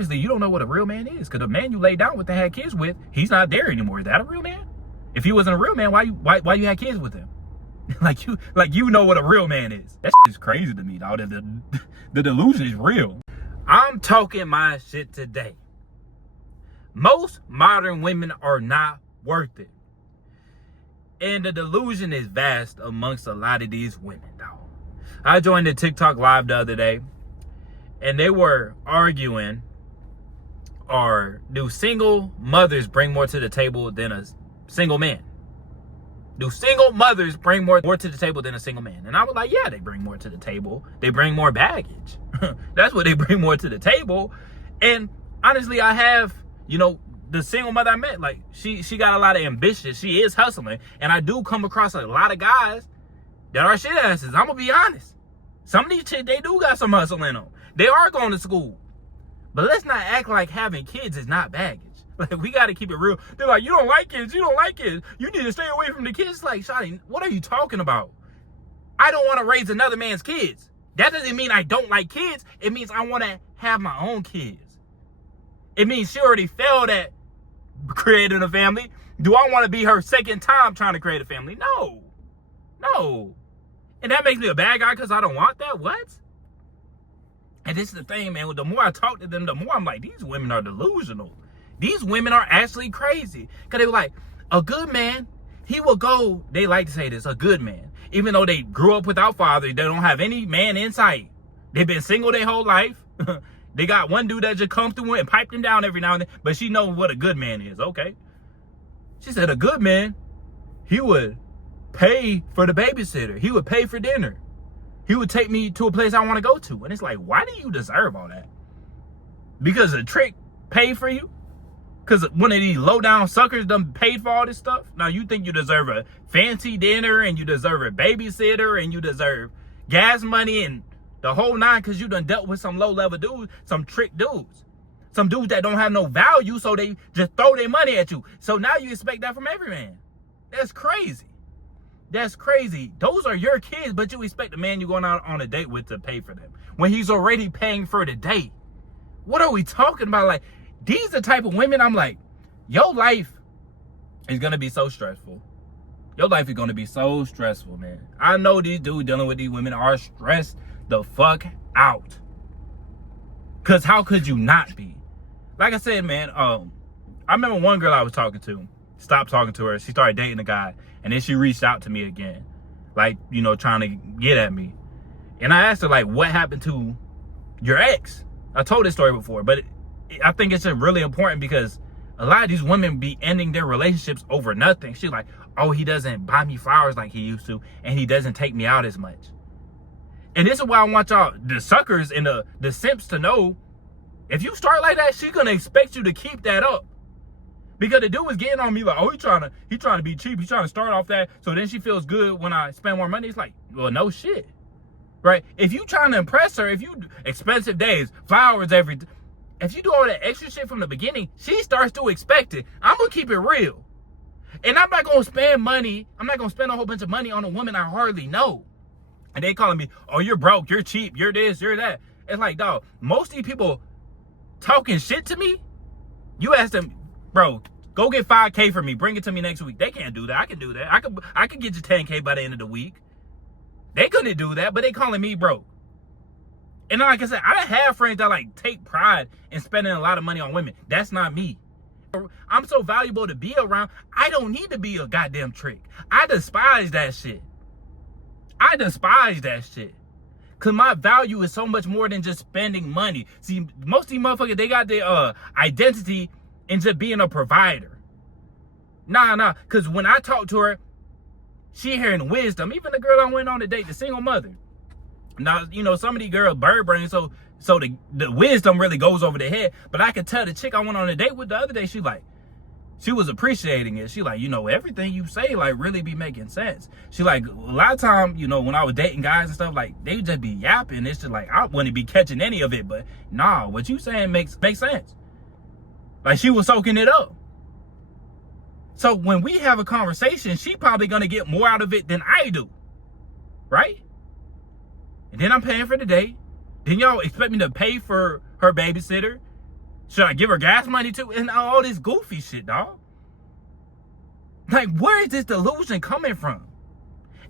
obviously you don't know what a real man is, because the man you laid down with and had kids with, he's not there anymore. Is that a real man? If he wasn't a real man, why you had kids with him? like you know what a real man is. That shit is crazy to me, dog. The delusion is real. I'm talking my shit today. Most modern women are not worth it. And the delusion is vast amongst a lot of these women, dog. I joined the TikTok live the other day, and they were arguing, or do single mothers bring more to the table than a single man? Do single mothers bring more to the table than a single man? And I was like, yeah, they bring more to the table. They bring more baggage. That's what they bring more to the table. And honestly, I have, the single mother I met, like, she got a lot of ambition. She is hustling. And I do come across a lot of guys that are shit asses. I'm going to be honest. Some of these chicks, they do got some hustle in them. They are going to school. But let's not act like having kids is not baggage. Like, we got to keep it real. They're like, you don't like kids. You don't like kids. You need to stay away from the kids. Like, Shawty, what are you talking about? I don't want to raise another man's kids. That doesn't mean I don't like kids. It means I want to have my own kids. It means she already failed at creating a family. Do I want to be her second time trying to create a family? No. And that makes me a bad guy because I don't want that? What? And this is the thing, man. The more I talk to them, the more I'm like, these women are delusional. These women are actually crazy. Because they were like, a good man, he will go, they like to say this, a good man. Even though they grew up without father, they don't have any man in sight. They've been single their whole life. They got one dude that just come through and pipe them down every now and then. But she knows what a good man is, okay? She said a good man, he would pay for the babysitter. He would pay for dinner. He would take me to a place I want to go to. And it's like, why do you deserve all that? Because a trick paid for you? Because one of these low-down suckers done paid for all this stuff? Now, you think you deserve a fancy dinner, and you deserve a babysitter, and you deserve gas money, and the whole nine, because you done dealt with some low-level dudes, some trick dudes. Some dudes that don't have no value, so they just throw their money at you. So now you expect that from every man. That's crazy. That's crazy. Those are your kids, but you expect the man you're going out on a date with to pay for them when he's already paying for the date. What are we talking about? Like, these are the type of women I'm like, your life is going to be so stressful. Your life is going to be so stressful, man. I know these dudes dealing with these women are stressed the fuck out. Because how could you not be? Like I said, man, I remember one girl I was talking to, stopped talking to her. She started dating a guy. And then she reached out to me again, like, trying to get at me. And I asked her, like, what happened to your ex? I told this story before, but I think it's really important because a lot of these women be ending their relationships over nothing. She's like, oh, he doesn't buy me flowers like he used to, and he doesn't take me out as much. And this is why I want y'all, the suckers and the simps, to know, if you start like that, she's going to expect you to keep that up. Because the dude was getting on me like, oh, he trying to be cheap. He's trying to start off that. So then she feels good when I spend more money. It's like, well, no shit. Right? If you trying to impress her, if you expensive days, flowers if you do all that extra shit from the beginning, she starts to expect it. I'm going to keep it real. And I'm not going to spend money. I'm not going to spend a whole bunch of money on a woman I hardly know. And they calling me, oh, you're broke, you're cheap, you're this, you're that. It's like, dog, most of these people talking shit to me, you ask them, bro, go get 5K for me. Bring it to me next week. They can't do that. I can do that. I can get you 10K by the end of the week. They couldn't do that, but they calling me broke. And like I said, I have friends that like take pride in spending a lot of money on women. That's not me. I'm so valuable to be around. I don't need to be a goddamn trick. I despise that shit. I despise that shit. Because my value is so much more than just spending money. See, most of these motherfuckers, they got their identity into being a provider. Nah. Because when I talk to her, she hearing wisdom. Even the girl I went on a date, the single mother. Now, some of these girls bird brain, so the wisdom really goes over their head. But I could tell the chick I went on a date with the other day, she was appreciating it. She like, everything you say, like, really be making sense. She like, a lot of time, when I was dating guys and stuff, like, they just be yapping. It's just like, I wouldn't be catching any of it. But nah, what you saying makes sense. Like, she was soaking it up. So when we have a conversation, she probably going to get more out of it than I do. Right? And then I'm paying for the date. Then y'all expect me to pay for her babysitter. Should I give her gas money too? And all this goofy shit, dog. Like, where is this delusion coming from?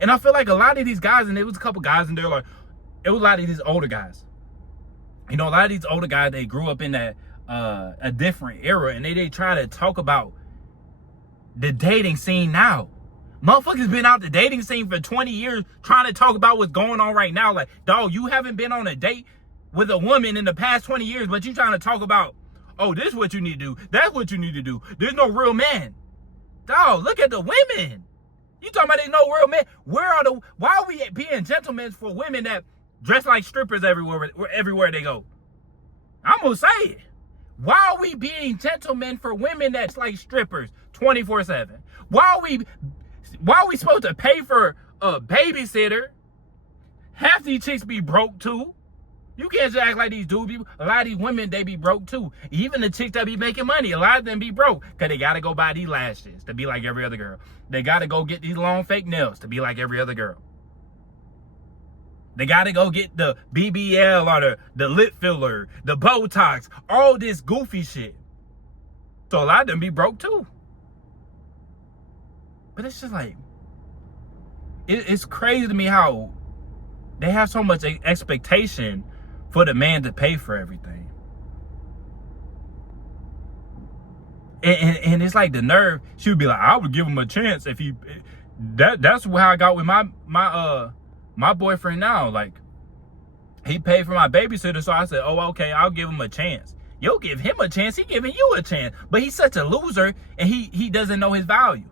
And I feel like a lot of these guys, and there was a couple guys in there, like, it was a lot of these older guys. You know, a lot of these older guys, they grew up in that a different era, and they try to talk about the dating scene now. Motherfuckers been out the dating scene for 20 years trying to talk about what's going on right now. Like, dog, you haven't been on a date with a woman in the past 20 years, but you trying to talk about, oh, this is what you need to do. That's what you need to do. There's no real man. Dog, look at the women. You talking about there's no real men? Why are we being gentlemen for women that dress like strippers everywhere they go? I'm gonna say it. Why are we being gentlemen for women that's like strippers 24/7? Why are we supposed to pay for a babysitter? Half these chicks be broke too. You can't just act like these dudes be. A lot of these women, they be broke too. Even the chicks that be making money, a lot of them be broke. Because they got to go buy these lashes to be like every other girl. They got to go get these long fake nails to be like every other girl. They got to go get the BBL or the lip filler, the Botox, all this goofy shit. So a lot of them be broke too. But it's just like, it's crazy to me how they have so much expectation for the man to pay for everything. And it's like the nerve. She would be like, I would give him a chance if he. That's how I got with my boyfriend now. Like, he paid for my babysitter, so I said, oh, okay, I'll give him a chance. You'll give him a chance. He giving you a chance, but he's such a loser, and he doesn't know his value.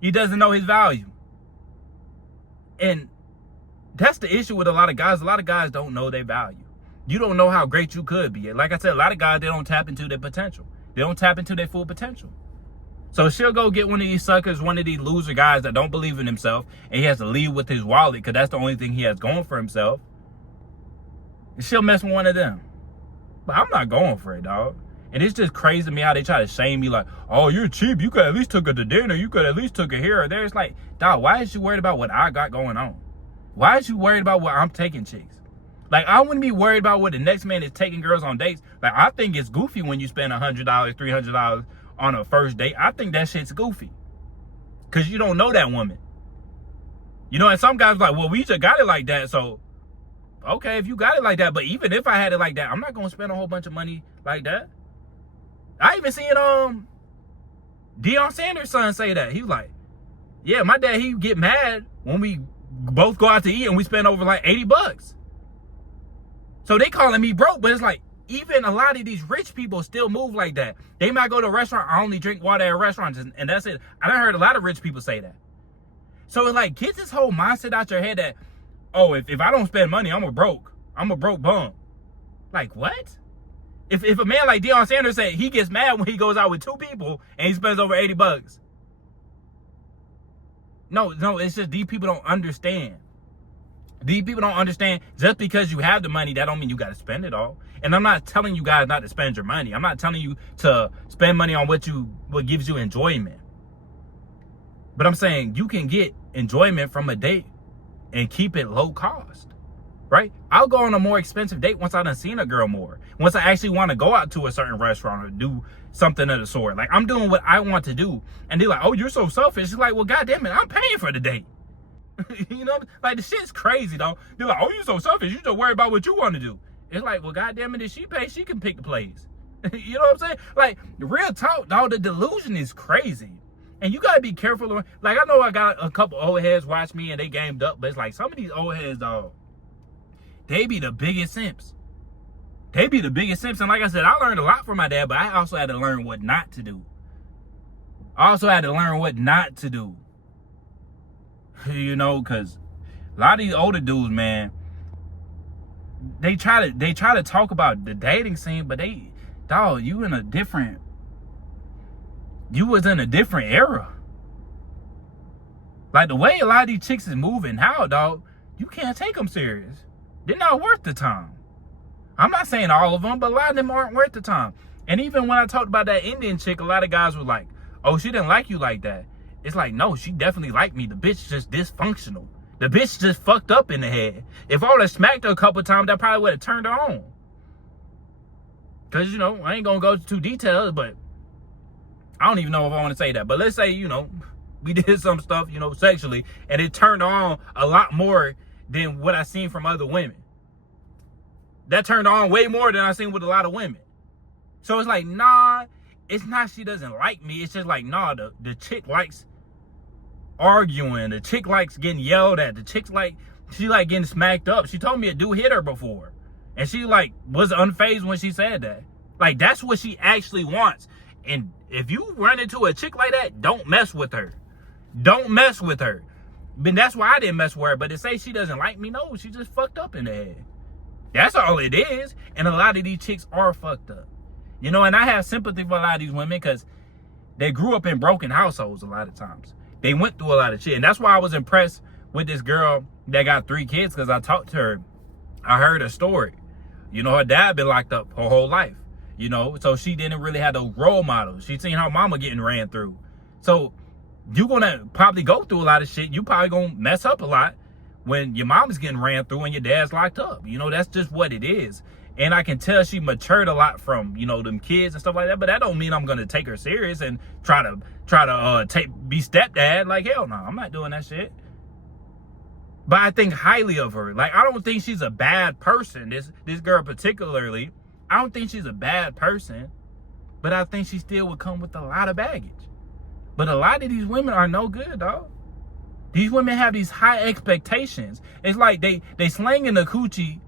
He doesn't know his value, and that's the issue with a lot of guys. A lot of guys don't know their value. You don't know how great you could be. Like I said, a lot of guys, they don't tap into their potential. They don't tap into their full potential. So she'll go get one of these suckers, one of these loser guys that don't believe in himself, and he has to leave with his wallet because that's the only thing he has going for himself. And she'll mess with one of them. But I'm not going for it, dog. And it's just crazy to me how they try to shame me like, oh, you're cheap. You could at least took her to dinner. You could at least took her here or there. It's like, dog, why is you worried about what I got going on? Why is you worried about what I'm taking chicks? Like, I wouldn't be worried about what the next man is taking girls on dates. Like, I think it's goofy when you spend $100, $300 on a first date. I think that shit's goofy. Because you don't know that woman. You know, and some guys are like, well, we just got it like that. So, okay, if you got it like that. But even if I had it like that, I'm not going to spend a whole bunch of money like that. I even seen Deion Sanders' son say that. He was like, yeah, my dad, he get mad when we both go out to eat and we spend over like $80. So they calling me broke, but it's like, even a lot of these rich people still move like that. They might go to a restaurant, I only drink water at restaurants, and that's it. I done heard a lot of rich people say that. So it's like, get this whole mindset out your head that, oh, if I don't spend money, I'm a broke bum. Like, what? If a man like Deion Sanders said he gets mad when he goes out with two people and he spends over $80. No, it's just these people don't understand. These people don't understand just because you have the money, that don't mean you got to spend it all. And I'm not telling you guys not to spend your money. I'm not telling you to spend money on what gives you enjoyment. But I'm saying you can get enjoyment from a date and keep it low cost, right? I'll go on a more expensive date once I done seen a girl more. Once I actually want to go out to a certain restaurant or do something of the sort. Like, I'm doing what I want to do. And they're like, oh, you're so selfish. It's like, well, goddamn it, I'm paying for the date. You know, like, the shit's crazy, though. They're like, oh, you so selfish. You just worry about what you want to do. It's like, well, goddamn it, if she pays, she can pick the plays. You know what I'm saying? Like, real talk, dog, the delusion is crazy. And you got to be careful. Like, I know I got a couple old heads watch me and they gamed up, but it's like some of these old heads, dog, they be the biggest simps. They be the biggest simps. And like I said, I learned a lot from my dad, but I also had to learn what not to do. You know, because a lot of these older dudes, man, they try to talk about the dating scene, but dog, you was in a different era. Like, the way a lot of these chicks is moving now, dog, you can't take them serious. They're not worth the time. I'm not saying all of them, but a lot of them aren't worth the time. And even when I talked about that Indian chick, a lot of guys were like, oh, she didn't like you like that. It's like, no, she definitely liked me. The bitch just dysfunctional. The bitch just fucked up in the head. If I would have smacked her a couple times, that probably would have turned her on. Because, you know, I ain't going to go too detailed, but I don't even know if I want to say that. But let's say, you know, we did some stuff, you know, sexually, and it turned on a lot more than what I seen from other women. That turned on way more than I seen with a lot of women. So it's like, nah, it's not she doesn't like me. It's just like, nah, the chick likes arguing. The chick likes getting yelled at. The chick's like, she like getting smacked up. She told me a dude hit her before. And she like was unfazed when she said that. Like, that's what she actually wants. And if you run into a chick like that, don't mess with her. Don't mess with her. But that's why I didn't mess with her. But to say she doesn't like me, no, she just fucked up in the head. That's all it is. And a lot of these chicks are fucked up. You know, and I have sympathy for a lot of these women because they grew up in broken households a lot of times. They went through a lot of shit. And that's why I was impressed with this girl that got 3 kids, because I talked to her. I heard her story. You know, her dad been locked up her whole life. You know, so she didn't really have those role models. She seen her mama getting ran through. So you're going to probably go through a lot of shit. You probably going to mess up a lot when your mom's getting ran through and your dad's locked up. You know, that's just what it is. And I can tell she matured a lot from, you know, them kids and stuff like that. But that don't mean I'm going to take her serious and try to be stepdad. Like, hell no, I'm not doing that shit. But I think highly of her. Like, I don't think she's a bad person. This girl particularly, I don't think she's a bad person. But I think she still would come with a lot of baggage. But a lot of these women are no good, dog. These women have these high expectations. It's like they slanging the coochie,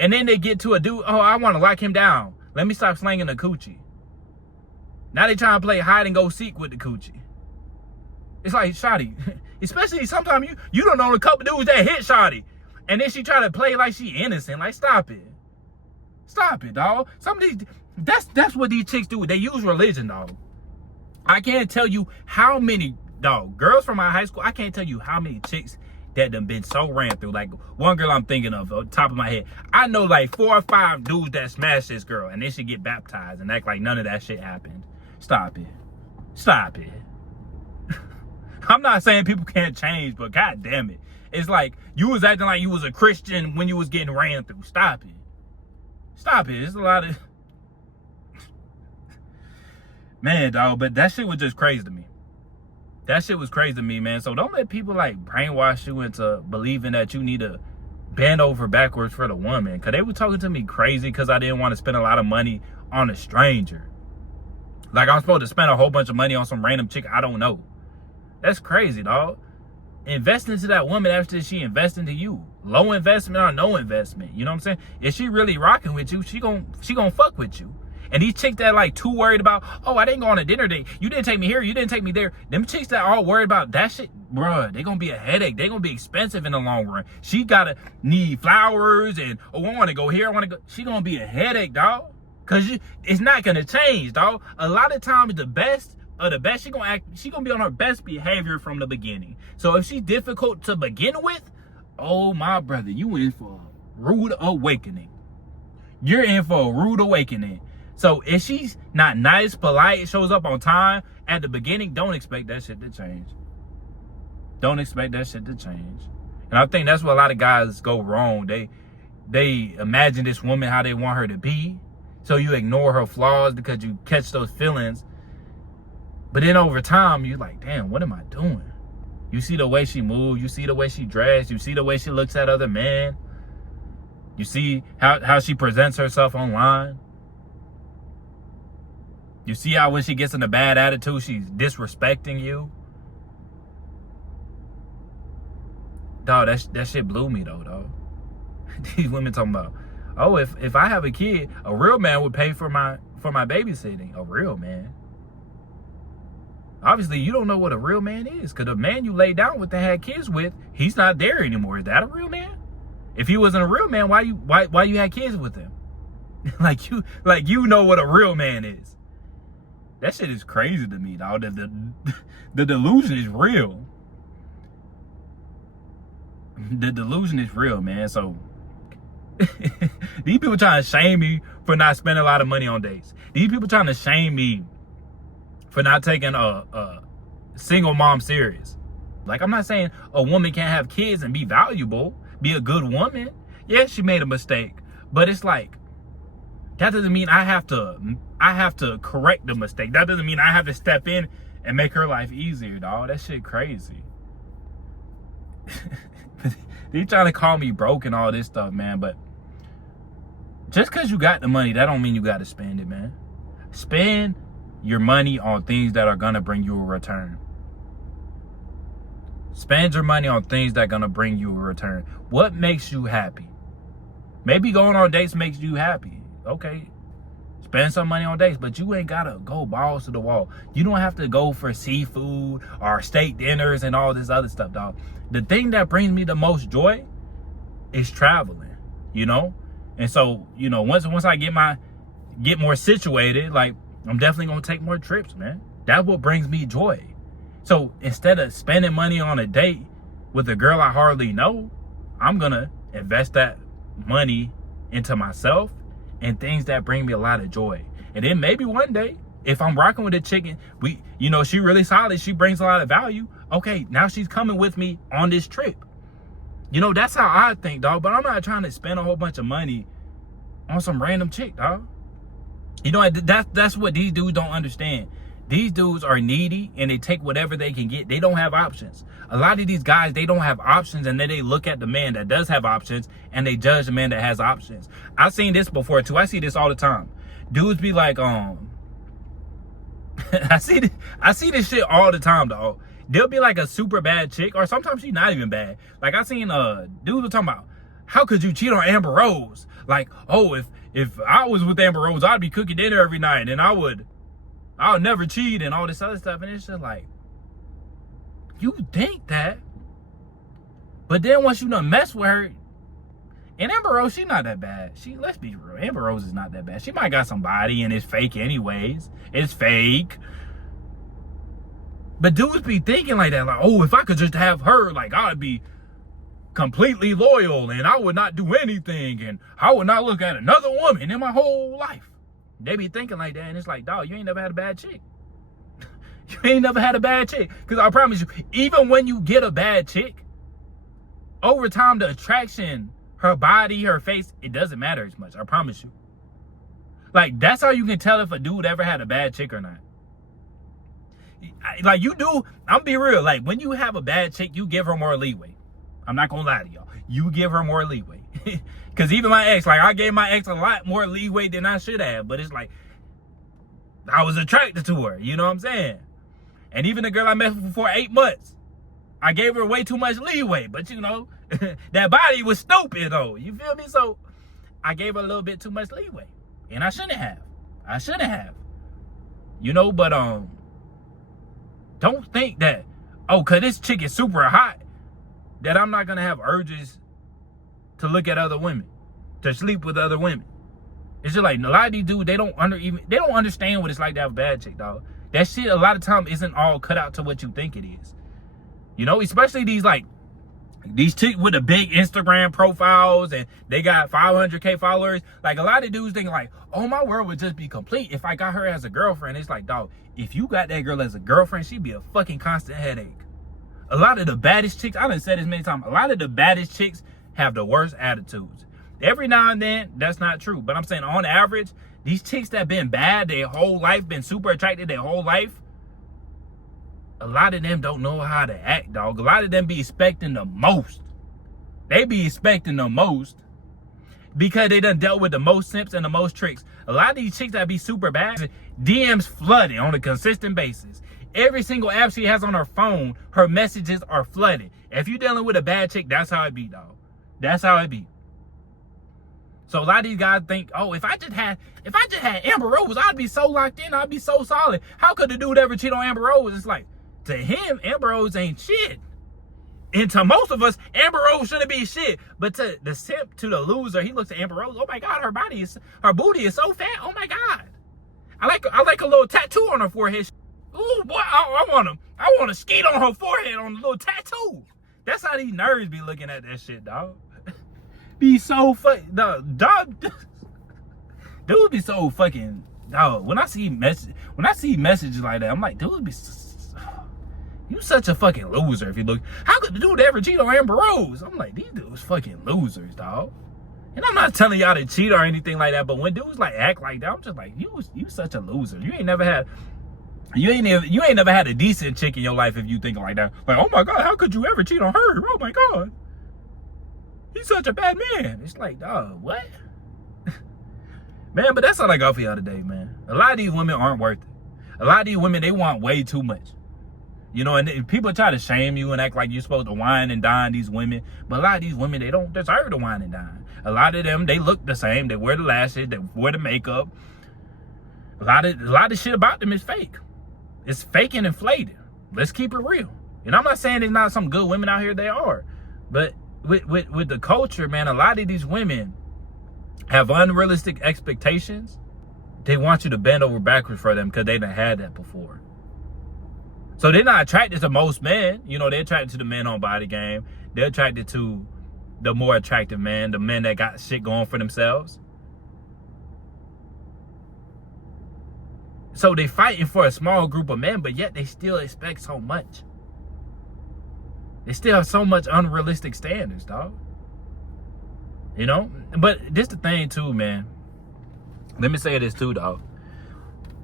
and then they get to a dude, oh, I want to lock him down. Let me stop slanging the coochie. Now they trying to play hide and go seek with the coochie. It's like, shawty, especially sometimes you don't know a couple dudes that hit shawty, and then she try to play like she innocent. Like, stop it. Stop it, dog. Some of these, that's what these chicks do. They use religion, dog. I can't tell you how many, dog, girls from my high school, I can't tell you how many chicks that done been so ran through. Like, one girl I'm thinking of, on top of my head, I know like 4 or 5 dudes that smashed this girl, and then she get baptized and act like none of that shit happened. Stop it. Stop it. I'm not saying people can't change, but god damn it. It's like you was acting like you was a Christian when you was getting ran through. Stop it. Stop it. It's a lot of... Man, dog, but that shit was just crazy to me. That shit was crazy to me, man. So don't let people like brainwash you into believing that you need to bend over backwards for the woman. Because they were talking to me crazy because I didn't want to spend a lot of money on a stranger. Like, I'm supposed to spend a whole bunch of money on some random chick I don't know. That's crazy, dog. Invest into that woman after she invests into you. Low investment or no investment. You know what I'm saying? If she really rocking with you, she gon' fuck with you. And these chicks that like too worried about, oh, I didn't go on a dinner date. You didn't take me here. You didn't take me there. Them chicks that all worried about that shit, bruh, they gonna be a headache. They gonna be expensive in the long run. She gotta need flowers and, oh, I wanna go here. I wanna go. She gonna be a headache, dog. Cause it's not gonna change, dog. A lot of times the best of the best, she gonna be on her best behavior from the beginning. So if she's difficult to begin with, oh my brother, you in for a rude awakening. You're in for a rude awakening. So if she's not nice, polite, shows up on time at the beginning, don't expect that shit to change. Don't expect that shit to change. And I think that's where a lot of guys go wrong. They imagine this woman how they want her to be. So you ignore her flaws because you catch those feelings. But then over time, you're like, damn, what am I doing? You see the way she moves. You see the way she dressed. You see the way she looks at other men. You see how she presents herself online. You see how when she gets in a bad attitude, she's disrespecting you. Dog, that shit blew me though, dog. These women talking about, oh, if I have a kid, a real man would pay for my babysitting. A real man. Obviously, you don't know what a real man is, because the man you laid down with and had kids with, he's not there anymore. Is that a real man? If he wasn't a real man, why you had kids with him? like you know what a real man is. That shit is crazy to me, dog. The delusion is real. The delusion is real, man. So these people trying to shame me for not spending a lot of money on dates. These people trying to shame me for not taking a single mom serious. Like, I'm not saying a woman can't have kids and be valuable, be a good woman. Yeah, she made a mistake. But it's like, That doesn't mean I have to correct the mistake. That doesn't mean I have to step in and make her life easier, dog. That shit crazy. They trying to call me broke and all this stuff, man. But just because you got the money, that don't mean you got to spend it, man. Spend your money on things that are going to bring you a return. Spend your money on things that are going to bring you a return. What makes you happy? Maybe going on dates makes you happy. Okay. Spend some money on dates, but you ain't got to go balls to the wall. You don't have to go for seafood or steak dinners and all this other stuff, dog. The thing that brings me the most joy is traveling, you know? And so, you know, once I get more situated, like, I'm definitely going to take more trips, man. That's what brings me joy. So instead of spending money on a date with a girl I hardly know, I'm going to invest that money into myself and things that bring me a lot of joy. And then maybe one day, if I'm rocking with a chick and she really solid, she brings a lot of value. Okay, now she's coming with me on this trip. You know, that's how I think, dog. But I'm not trying to spend a whole bunch of money on some random chick, dog. You know, that's what these dudes don't understand. These dudes are needy and they take whatever they can get. They don't have options. A lot of these guys, they don't have options, and then they look at the man that does have options and they judge the man that has options. I've seen this before too. I see this all the time. Dudes be like, I see this shit all the time, dog. There'll be like a super bad chick, or sometimes she's not even bad. Like I seen dudes were talking about, how could you cheat on Amber Rose? Like, oh, if I was with Amber Rose, I'd be cooking dinner every night and I'll never cheat and all this other stuff. And it's just like, you think that, but then once you done mess with her, and Amber Rose, she's not that bad. Let's be real, Amber Rose is not that bad. She might got some body and it's fake anyways. It's fake. But dudes be thinking like that, like, oh, if I could just have her, like, I'd be completely loyal and I would not do anything and I would not look at another woman in my whole life. They be thinking like that, and it's like, dog, you ain't never had a bad chick. You ain't never had a bad chick. Because I promise you, even when you get a bad chick, over time, the attraction, her body, her face, it doesn't matter as much. I promise you. Like, that's how you can tell if a dude ever had a bad chick or not. Like, you do, I'm be real. Like, when you have a bad chick, you give her more leeway. I'm not going to lie to y'all. You give her more leeway. Because even my ex, like, I gave my ex a lot more leeway than I should have. But it's like, I was attracted to her. You know what I'm saying? And even the girl I met for 8 months, I gave her way too much leeway. But, you know, that body was stupid, though. You feel me? So, I gave her a little bit too much leeway. And I shouldn't have. You know, but, don't think that, oh, because this chick is super hot, that I'm not going to have urges to look at other women, to sleep with other women. It's just like, a lot of these dudes, they don't understand what it's like to have a bad chick, dog. That shit, a lot of time, isn't all cut out to what you think it is. You know, especially these chicks with the big Instagram profiles and they got 500K followers. Like, a lot of dudes think like, oh, my world would just be complete if I got her as a girlfriend. It's like, dog, if you got that girl as a girlfriend, she'd be a fucking constant headache. A lot of the baddest chicks, I done said this many times, a lot of the baddest chicks have the worst attitudes. Every now and then, that's not true. But I'm saying on average, these chicks that been bad their whole life, been super attracted their whole life, a lot of them don't know how to act, dog. A lot of them be expecting the most. They be expecting the most because they done dealt with the most simps and the most tricks. A lot of these chicks that be super bad, DMs flooded on a consistent basis. Every single app she has on her phone, her messages are flooded. If you're dealing with a bad chick, that's how it be, dog. That's how it be. So a lot of these guys think, oh, if I just had Amber Rose, I'd be so locked in, I'd be so solid. How could the dude ever cheat on Amber Rose? It's like, to him, Amber Rose ain't shit. And to most of us, Amber Rose shouldn't be shit. But to the simp, to the loser, he looks at Amber Rose, oh my God, her booty is so fat, oh my God. I like a little tattoo on her forehead. Ooh, boy, I want to skeet on her forehead on a little tattoo. That's how these nerds be looking at that shit, dog. Be so fucking, dog. Dude be so fucking, dog. When I see messages like that, I'm like, dude be, you such a fucking loser if you look. How could the dude ever cheat on Amber Rose? I'm like, these dudes fucking losers, dog. And I'm not telling y'all to cheat or anything like that, but when dudes like act like that, I'm just like, you such a loser. You ain't never had a decent chick in your life if you thinking like that. Like, oh my God, how could you ever cheat on her? Oh my God, he's such a bad man. It's like, dog, what? Man, but that's all I got for y'all today, man. A lot of these women aren't worth it. A lot of these women, they want way too much. You know, and people try to shame you and act like you're supposed to wine and dine these women. But a lot of these women, they don't deserve to wine and dine. A lot of them, they look the same. They wear the lashes. They wear the makeup. A lot of shit about them is fake. It's fake and inflated. Let's keep it real. And I'm not saying there's not some good women out here. They are. But with the culture, man, a lot of these women have unrealistic expectations. They want you to bend over backwards for them because they done had that before. So they're not attracted to most men. You know, they're attracted to the men on body game. They're attracted to the more attractive men, the men that got shit going for themselves. So they fighting for a small group of men, but yet they still expect so much. They still have so much unrealistic standards, dog. You know? But this the thing too, man. Let me say this too, dog.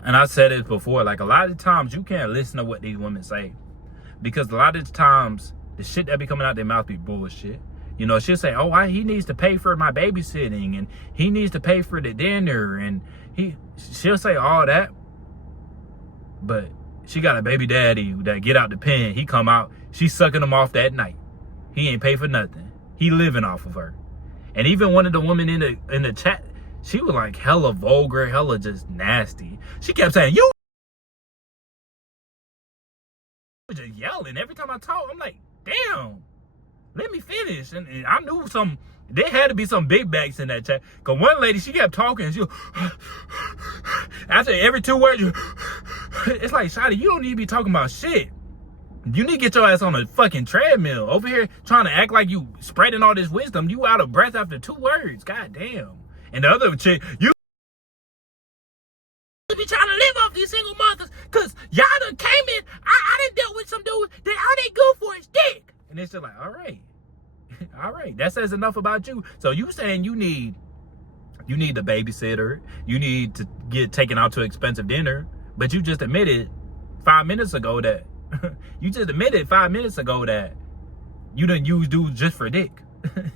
And I said it before, like a lot of times you can't listen to what these women say. Because a lot of times the shit that be coming out their mouth be bullshit. You know, she'll say, oh, he needs to pay for my babysitting and he needs to pay for the dinner and she'll say all that. But she got a baby daddy that get out the pen. He come out, she's sucking him off that night. He ain't pay for nothing. He living off of her. And even one of the women in the chat, she was like hella vulgar, hella just nasty. She kept saying, you just yelling. Every time I talk, I'm like, damn, let me finish. And I knew there had to be some big backs in that chat. Because one lady, she kept talking. She was, after every 2 words, it's like, Shawty, you don't need to be talking about shit. You need to get your ass on a fucking treadmill. Over here trying to act like you spreading all this wisdom. You out of breath after 2 words. God damn. And the other chick, you be trying to live off these single mothers because y'all done came in. I done dealt with some dudes that all they good for is dick. And it's just like, all right. All right. That says enough about you. So you saying you need the babysitter. You need to get taken out to expensive dinner. But you just admitted 5 minutes ago that you done use dudes just for dick.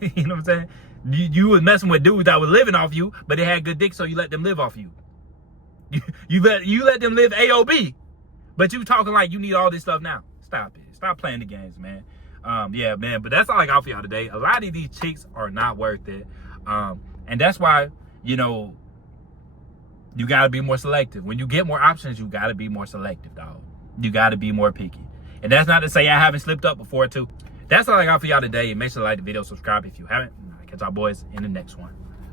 You know what I'm saying? You was messing with dudes that was living off you, but they had good dick, so you let them live off you. You let them live AOB, but you talking like you need all this stuff now. Stop it. Stop playing the games, man. Yeah, man. But that's all I got for y'all today. A lot of these chicks are not worth it, and that's why, you know, you gotta be more selective. When you get more options, you gotta be more selective, dog. You gotta be more picky. And that's not to say I haven't slipped up before too. That's all I got for y'all today. Make sure to like the video, subscribe if you haven't. Catch y'all boys in the next one.